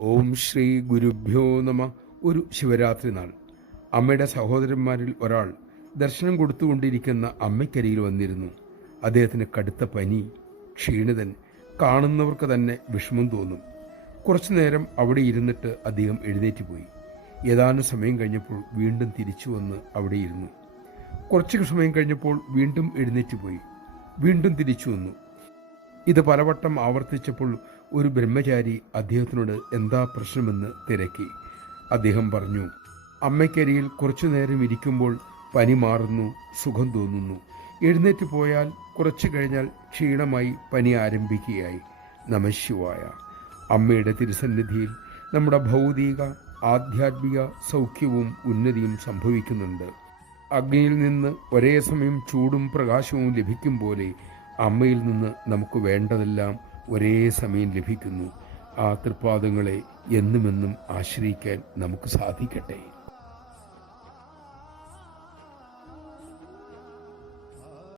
ഓം ശ്രീ ഗുരുഭ്യോ നമ. ഒരു ശിവരാത്രി നാൾ അമ്മയുടെ സഹോദരന്മാരിൽ ഒരാൾ ദർശനം കൊടുത്തുകൊണ്ടിരിക്കുന്ന അമ്മയ്ക്കരിയിൽ വന്നിരുന്നു. അദ്ദേഹത്തിന് കടുത്ത പനി, ക്ഷീണിതൻ, കാണുന്നവർക്ക് തന്നെ വിഷമം തോന്നും. കുറച്ചു നേരം അവിടെ ഇരുന്നിട്ട് അദ്ദേഹം എഴുന്നേറ്റ് പോയി. ഏതാനും സമയം കഴിഞ്ഞപ്പോൾ വീണ്ടും തിരിച്ചു വന്ന് അവിടെ ഇരുന്നു. കുറച്ച് സമയം കഴിഞ്ഞപ്പോൾ വീണ്ടും എഴുന്നേറ്റ് പോയി, വീണ്ടും തിരിച്ചു വന്നു. ഇത് പലവട്ടം ആവർത്തിച്ചപ്പോൾ ഒരു ബ്രഹ്മചാരി അദ്ദേഹത്തിനോട് എന്താ പ്രശ്നമെന്ന് തിരക്കി. അദ്ദേഹം പറഞ്ഞു, അമ്മയ്ക്കരിയിൽ കുറച്ചു നേരം ഇരിക്കുമ്പോൾ പനി മാറുന്നു, സുഖം തോന്നുന്നു. എഴുന്നേറ്റ് പോയാൽ കുറച്ചു കഴിഞ്ഞാൽ ക്ഷീണമായി പനി ആരംഭിക്കുകയായി. നമഃശിവായ. അമ്മയുടെ തിരുസന്നിധിയിൽ നമ്മുടെ ഭൗതിക ആധ്യാത്മിക സൗഖ്യവും ഉന്നതിയും സംഭവിക്കുന്നുണ്ട്. അഗ്നിയിൽ നിന്ന് ഒരേ സമയം ചൂടും പ്രകാശവും ലഭിക്കും പോലെ അമ്മയിൽ നിന്ന് നമുക്ക് വേണ്ടതെല്ലാം ഒരേ സമയം ലഭിക്കുന്നു. ആ തൃപ്പാദങ്ങളെ എന്നുമെന്നും ആശ്രയിക്കാൻ നമുക്ക് സാധിക്കട്ടെ.